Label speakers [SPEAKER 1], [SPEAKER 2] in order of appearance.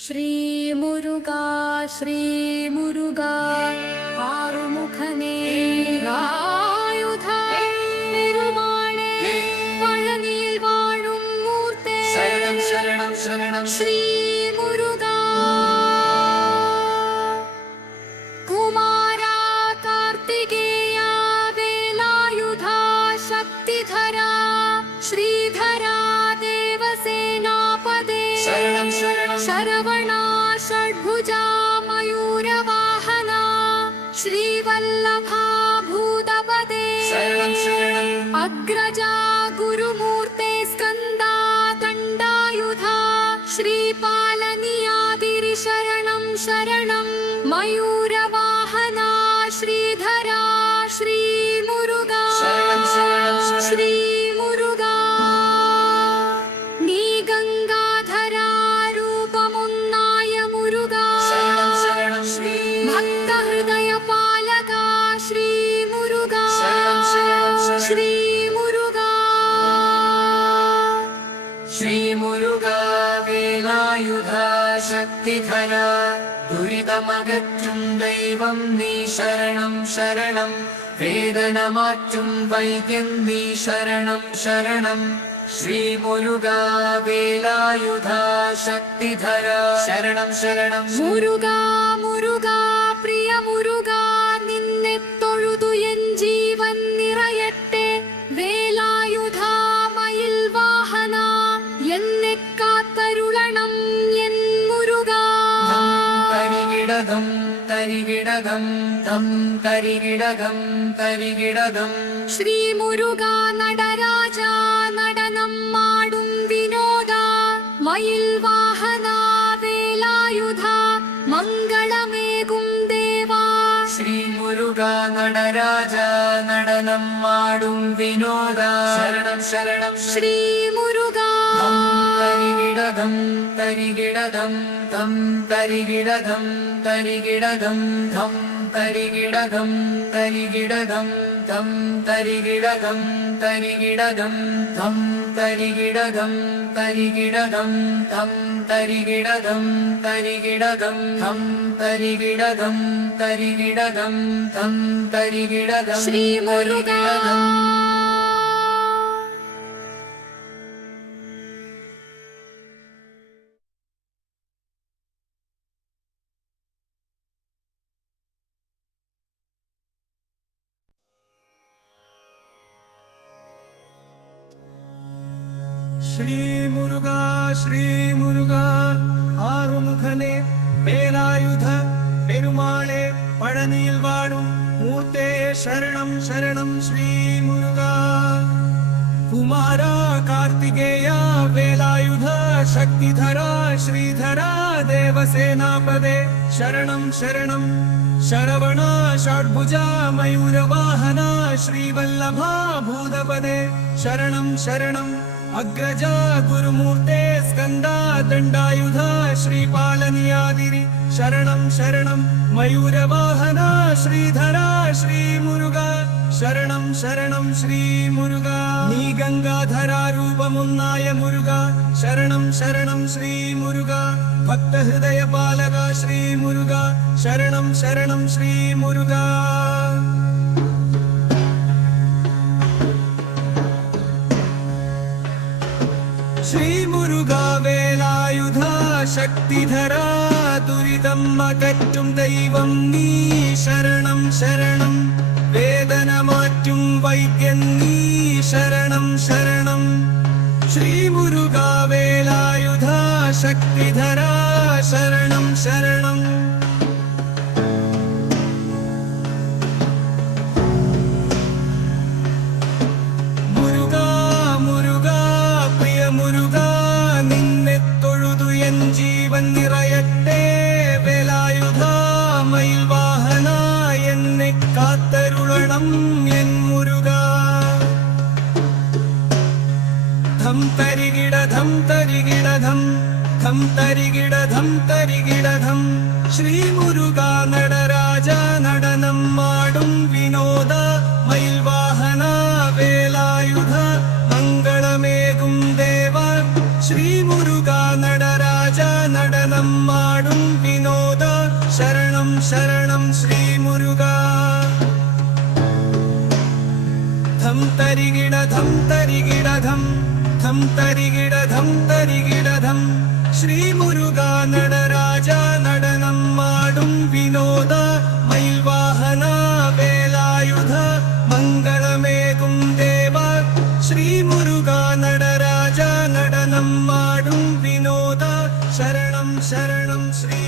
[SPEAKER 1] ശ്രീമുരുകാ ആറുമുഖനേ വാഴും മൂർത്തേ
[SPEAKER 2] ശരണം ശരണം ശരണം.
[SPEAKER 1] ശ്രീമുരുകാ
[SPEAKER 2] जा
[SPEAKER 1] मयूरवाहना श्रीवल्लभा
[SPEAKER 2] भूतपदे अग्रजा ശക്തിധര ദുരിതമകറ്റും ദൈവം നീ ശരണം ശരണം. വേദന മാറ്റും വൈദ്യം നീ ശരണം ശരണം. ശ്രീമുരുക വേലായുധ ശക്തിധര ശരണം ശരണം.
[SPEAKER 1] മുരുക മുരുക
[SPEAKER 2] തരികിടകം തരികിടകം തം തരികിടകം തരികിടകം
[SPEAKER 1] ശ്രീ മുരുക നടരാജ നടനം മാടും വിനോദ മയിൽ വാഹന വേലായുധ മംഗളമേകും ദേവാ.
[SPEAKER 2] ശ്രീ മുരുക നടരാജ നടനം മാടും വിനോദ. ശരണം ശരണം.
[SPEAKER 1] ശ്രീ മുരുക
[SPEAKER 2] തം തരികിടകം തരികിടകം തം തരികിടകം തരികിടകം ധം തരികിടകം തരികിടകം തം തരികിടകം തരികിടകം ധം തരികിടകം തരികിടകം തം തരികിടകം തരികിടകം ധം തരികിടകം തരികിടകം തം തരികിടകം
[SPEAKER 1] ശ്രീ മുരുക.
[SPEAKER 3] ശ്രീമുരുക ശ്രീമുരുക ആറുമുഖനെ വേലായുധ പെരുമാളെ പഴനിയിൽ വാഴും മൂർത്തേ ശരണം ശരണം ശ്രീമുരുക. കുമാര കാർത്തികേയ വേലായുധ ശക്തിധര ശ്രീധര ദേവസേനാപദേ ശരണം ശരണം. ശരവണ ഷഡ്ഭുജ മയൂരവാഹന ശ്രീവല്ലഭ ഭൂതപദേ ശരണം ശരണം. അഗ്രജ ഗുരുമൂർത്തെ സ്കന്ദ ദണ്ഡായുധ ശ്രീപാലനിയാതിരി. ശരണം ശരണം മയൂരവാഹന ശ്രീധര ശ്രീമുരുക. ശരണം ശരണം ശ്രീമുരുക. നീ ഗംഗാധരാരൂപമൊന്നായ മുരുക. ശരണം ശരണം ശ്രീമുരുക. ഭക്തഹൃദയ പാലക ശ്രീമുരുക. ശരണം ശരണം ശ്രീമുരുക. ശക്തിധര ദുരിതം അകറ്റും ദൈവം നീ ശരണം ശരണം. വേദന മാറ്റും വൈദ്യൻ നീ ശരണം ശരണം. ശ്രീമുരുകാവേലായുധ ശക്തിധരാ ശരണം ശരണം. കാത്തരുളണം എൻ മുരുക. ധം തരികിട ധം തരികിട ധം ധം തരികിട ധം തരികിട ധം. ശ്രീമുരുക നടരാജ നടനം മാടും വിനോദ മയിൽവാഹന വേലായുധ മംഗളമേകും ദേവ. ശ്രീമുരുക നടരാജ നട നടനം മാടും തരികിട ധം തരികിട ധം ധം തരികിട ശ്രീ മുരുക നടരാജ നടനം മാടും വിനോദ മയിൽവാഹന വേലായുധ മംഗളമേകും ദേവ. ശ്രീ മുരുക നടരാജ നടനം മാടും വിനോദ ശരണം ശരണം ശ്രീ